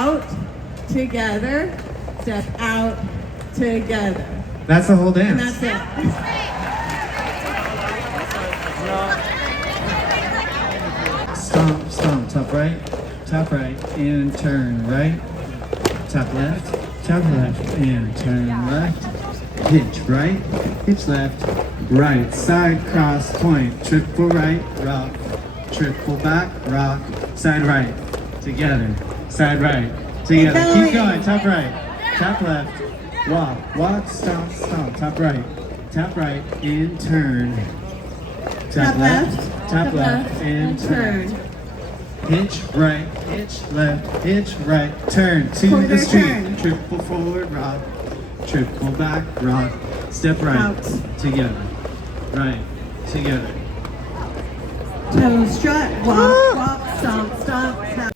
out, together, step out, together. That's the whole And dance. that's it. Stomp, stomp, top right, and turn right. Tap left, and turn left. Hitch right, hitch left, right. Side cross point, triple right, rock. Triple back, rock. Side right, together. Side right, together. Keep going, top right, tap left. Walk, stomp, stomp, tap right, and turn. Tap left, and turn. Hitch right, hitch left, hitch right, turn to Quarter the street. turn. Triple forward, rock, triple back, rock. Step right, Out. together, right, together. Toe strut, walk, stomp, stomp, tap.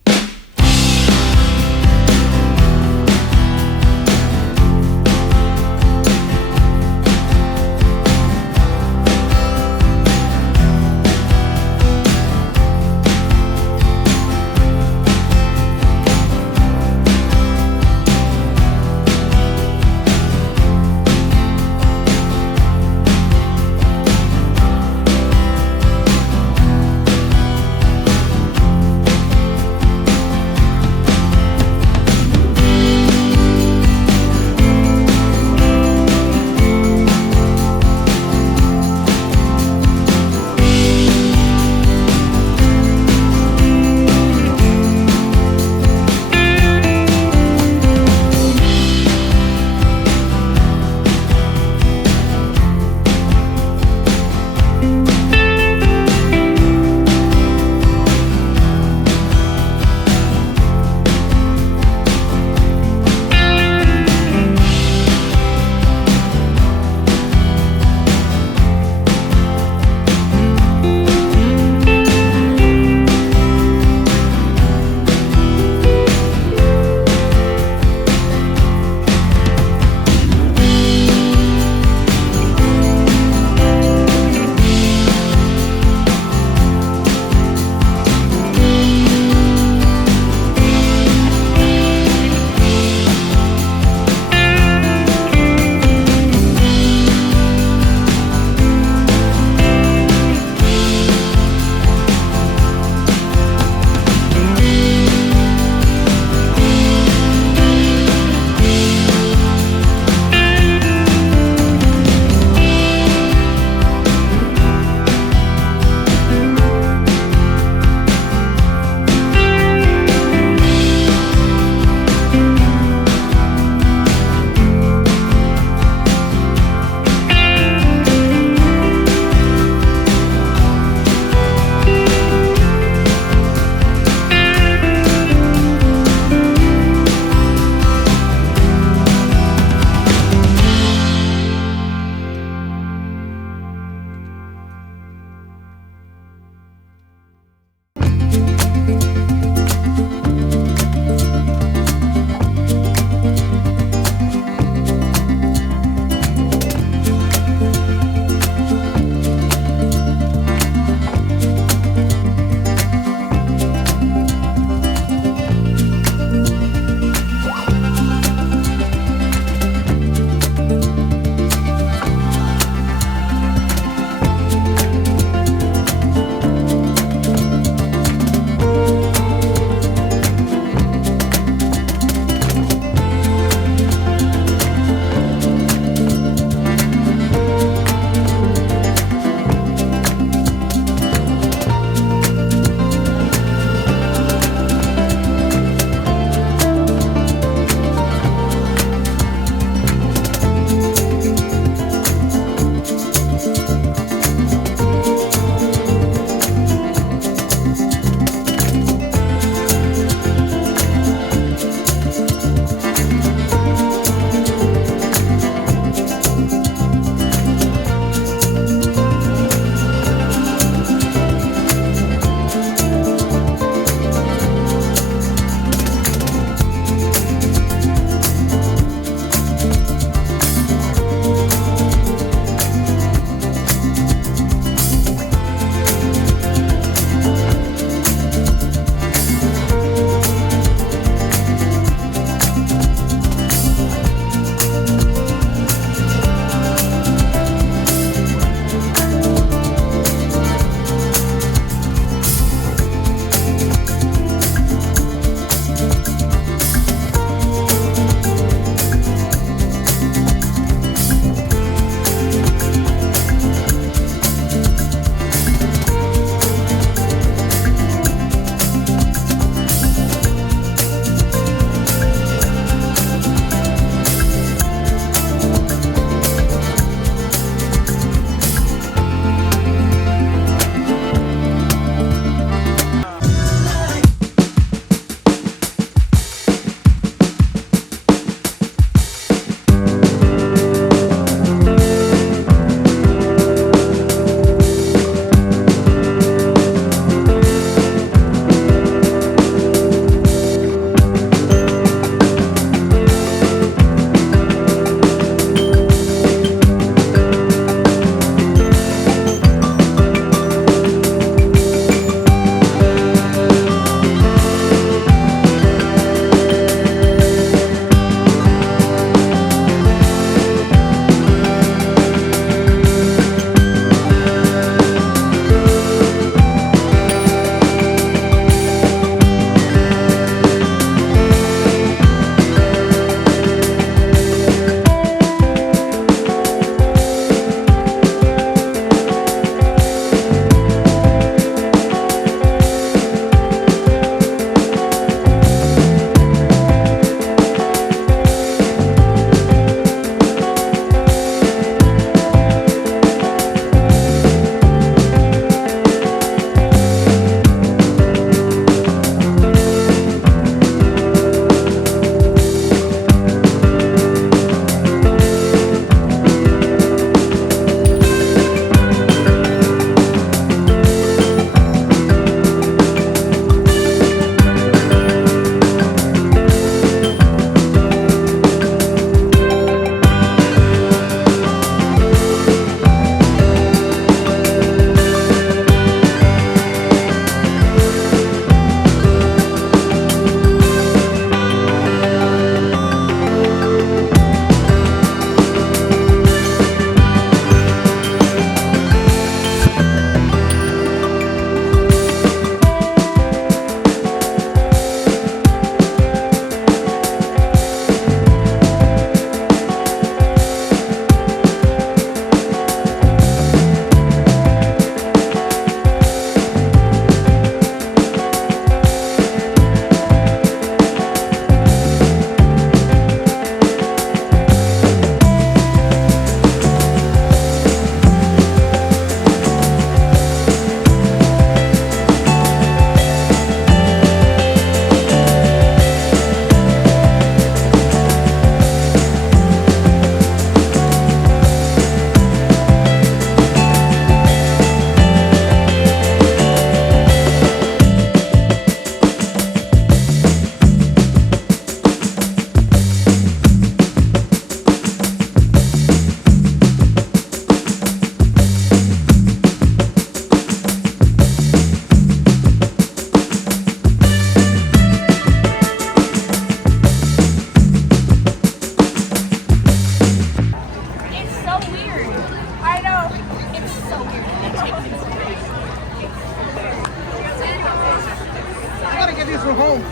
this from home.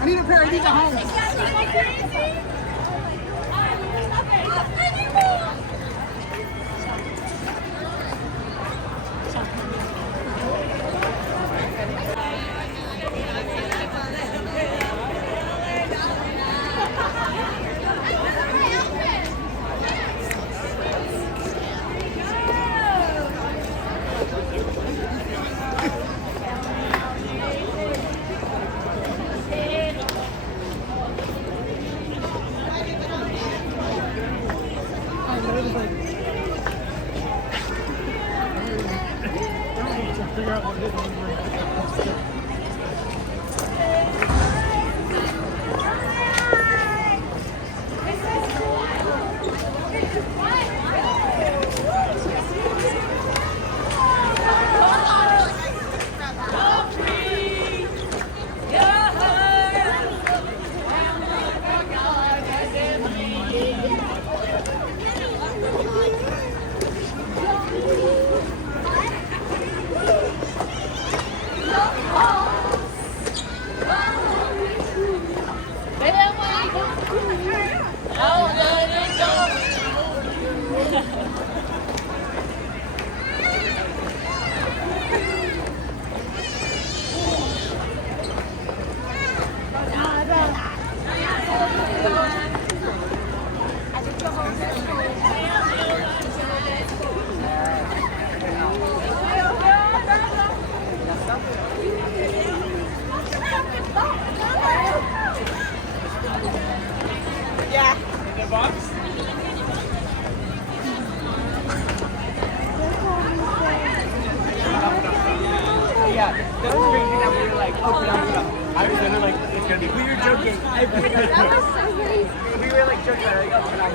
I need a pair of these at home. Figure out what it is. Yeah, that was crazy that we were like, open up. I was literally like, it's gonna be. We were joking. That was so crazy. We were like joking, like, open up.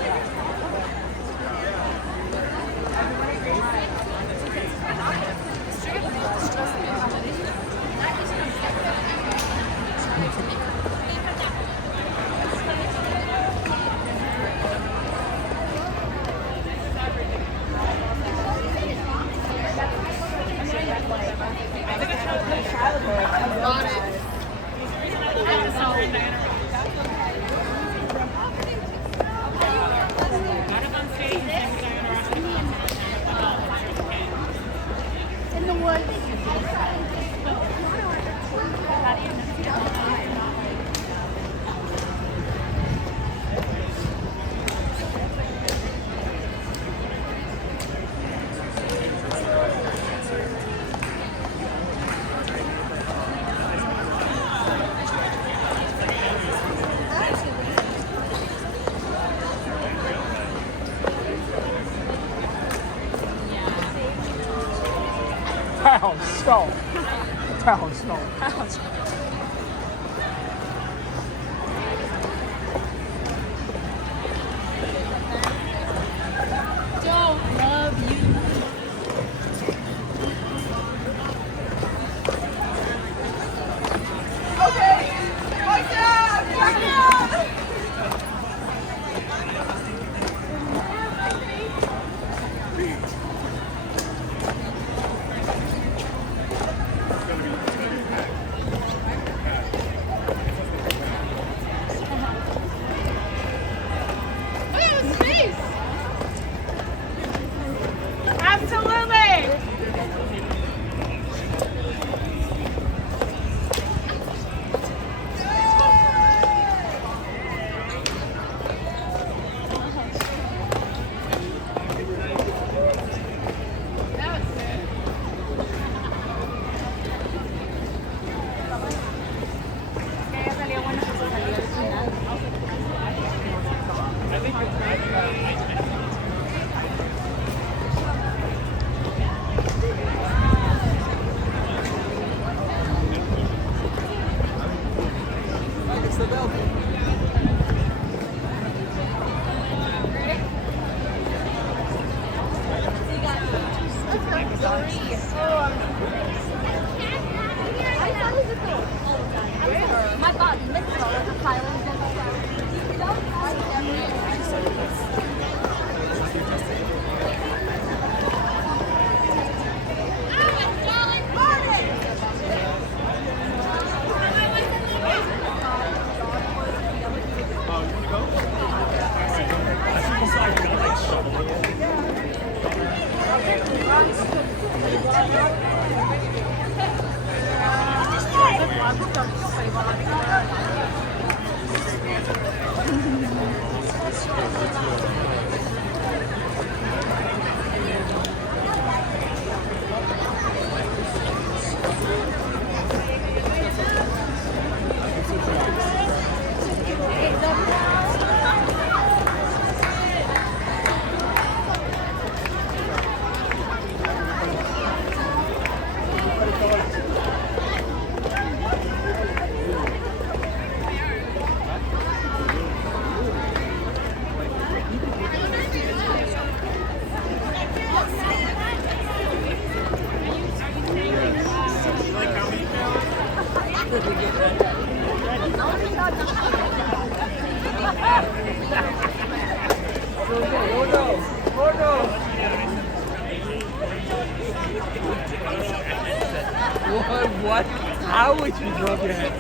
Town snow. Don't love you. Okay. My God. What? How would you drop your head?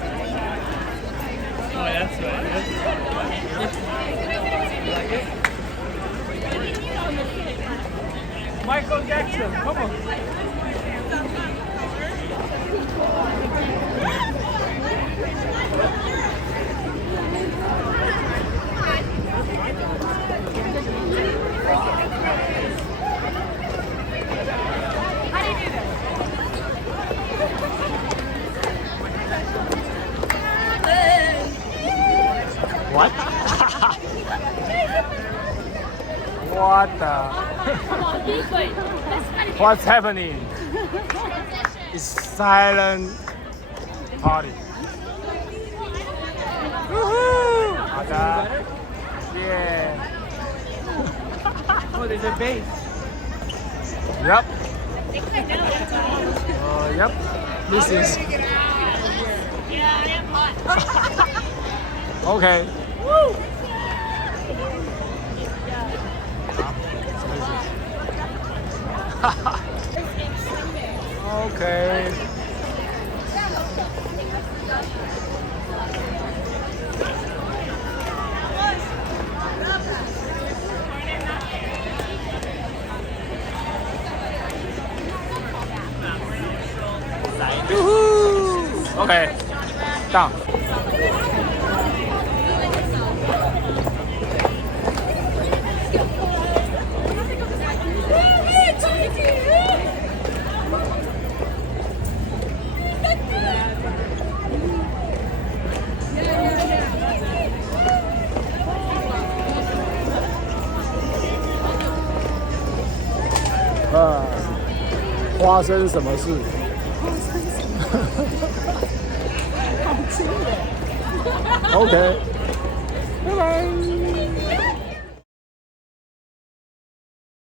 Oh, that's right. Like it? Michael Jackson, come on. What? What the? What's happening? It's silent party. Woohoo! Yeah. Oh, there's a bass. Yep. Yep. This is. Yeah, I am hot. Okay. Woo! Okay. Woohoo! Okay. Down.啊，发生什么事？好轻的。OK，拜拜。